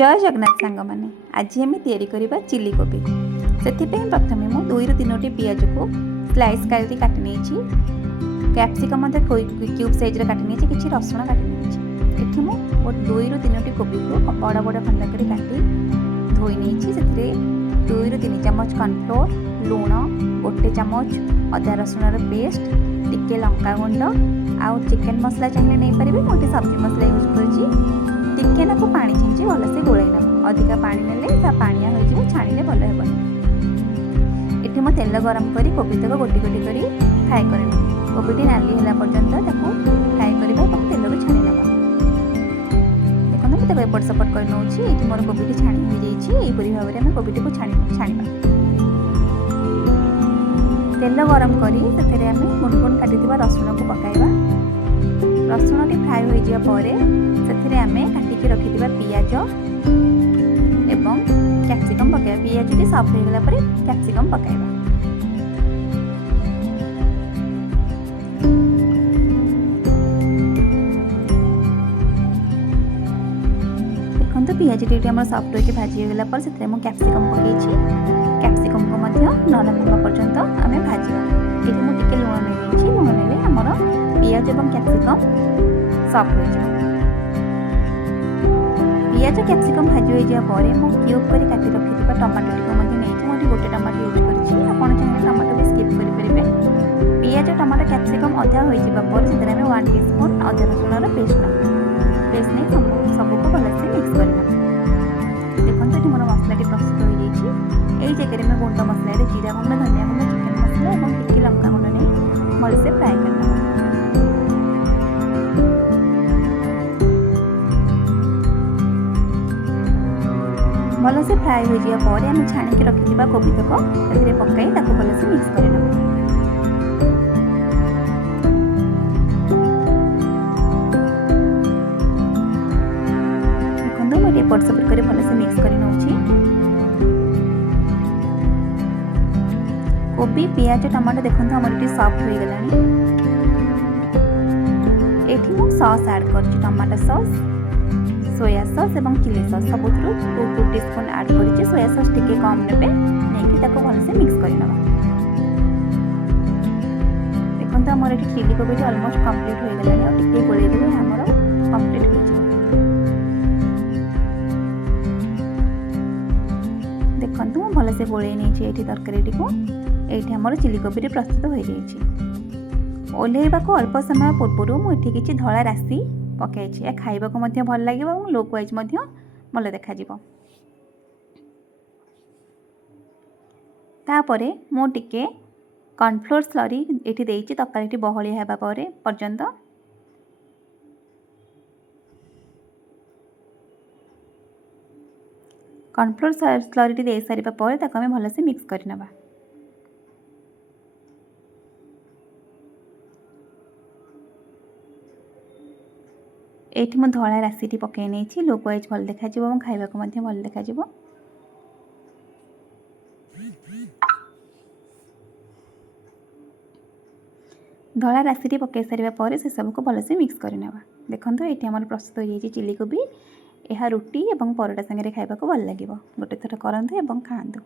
जय जगन्नाथ सांग मैंने आज आम या चिली कोबी से प्रथम मुझे 2 ରୁ 3ଟି पियाज को स्लाइस कर काटि कैप्सिकम क्यूब साइज काटि किसी रसुण काटि ये मुझे 2 ରୁ 3ଟି कोबी को बड़ बड़ खंड कर काटि धोई नहीं से 2 ରୁ 3 चामच कॉर्नफ्लोर लुण 1 चामच अदा रसुण पेस्ट टिके लंका गुंड आउ चिकेन मसला चाहिए नहीं पारे मुझे सब्जी मसला यूज कर टिके ना पानी छींची भलसे गोल अधिका पानी ना पानिया हो छाणिले भल हे ये मैं तेल गरम कर कोबी तक गोटी गोटी कर फ्राए कर कोबीटी नाली है पर्यंत फ्राए करवा तेल को छाणी ना देखो मुझे एपट सेपट कर नौची ये मोर कोबीटी छाणी हो जाइए भाव में कोबीटी को छाणा तेल गरम कर गुण गुण काटी रसुण को पकाइबा रसुण टी फ्राए हो जाए से आम काटिकी रखि पियाज एवं कैप्सिकम पकाइबा पियाज टी सॉफ्ट हो गला पर कैप्सिकम पकाइबा देखो पियाज टी आम सॉफ्ट होकर भाजी हो गला पर से कैप्सिकम पकई कैप्सिकम को नरम होगा पर्यंत आम भाजवा ये मुझे लुण नहीं लुण ने आमर पियाज एवं कैप्सिकम सॉफ्ट हो जाए पियाज कैप्सिकम भाजी हो जाए क्यूब कर काटी रखी टमाटो टी मुझे गोटे टमाटो यूज कर चाहिए टमाटो भी स्किप करेंगे पियाज टमाटो कैप्सिकम अधा हो जाए 1 टीस्पून अदा रसुण पेस्ट नहीं सबको भलसे मिक्स करना देखो ये मोर मसला प्रस्तुत हो जाए यही जगह में गुंड मसला जीरा गुंड धनिया गुंड चिकेन मसला और टिके लंका गुंड नहीं भलसे फ्राए करना भल से फ्राए हो जाए आम छाणिकी रखी कोबी तक पकई भल से मिक्स कर देखो मुझे एपट सेपट कर भल से मिक्स कर नौची कोबी पियाज टमाटो देखो आमर ये सॉफ्ट हो गलानी एठी मु सॉस ऐड कर टमाटो सॉस सोया सॉस एवं चिली सॉस सब 2 टीस्पून ऐड कर सोया सॉस टिके कम ने नहीं भलसे मिक्स करना देखो आमर ये चिली कोबी ऑलमोस्ट कंप्लीट हो गलानी और टिके गोले देबे हमर कंप्लीट हो जाए देखो भलसे गोले नहीं तरकारी को ये आमर चिली कोबी प्रस्तुत हो जाए ओल्हेबा को अल्प समय पूर्व मुझे किसी धला राशि पकई खाइबा को भल लगे और लुक वाइज भल देखा तापर मु टिके कॉर्नफ्लोर स्लरी ये देती तरकारी बहलिया होगा पर्यंत कॉर्नफ्लोर स्लरी दे सारा पर आम भलसे मिक्स करना ये मुझे धला राशि पकई नहीं लुक वाइज भल देखा खाइबा को भल देखा धला राशि पकई सारा पर से सबको भलसे मिक्स करना देखो ये आम प्रस्तुत हो जाए चिली कोबी यह रुटी और परोटा संगे खाइबा को भल लगे गोटे थर करंतु एवं खाआंतु।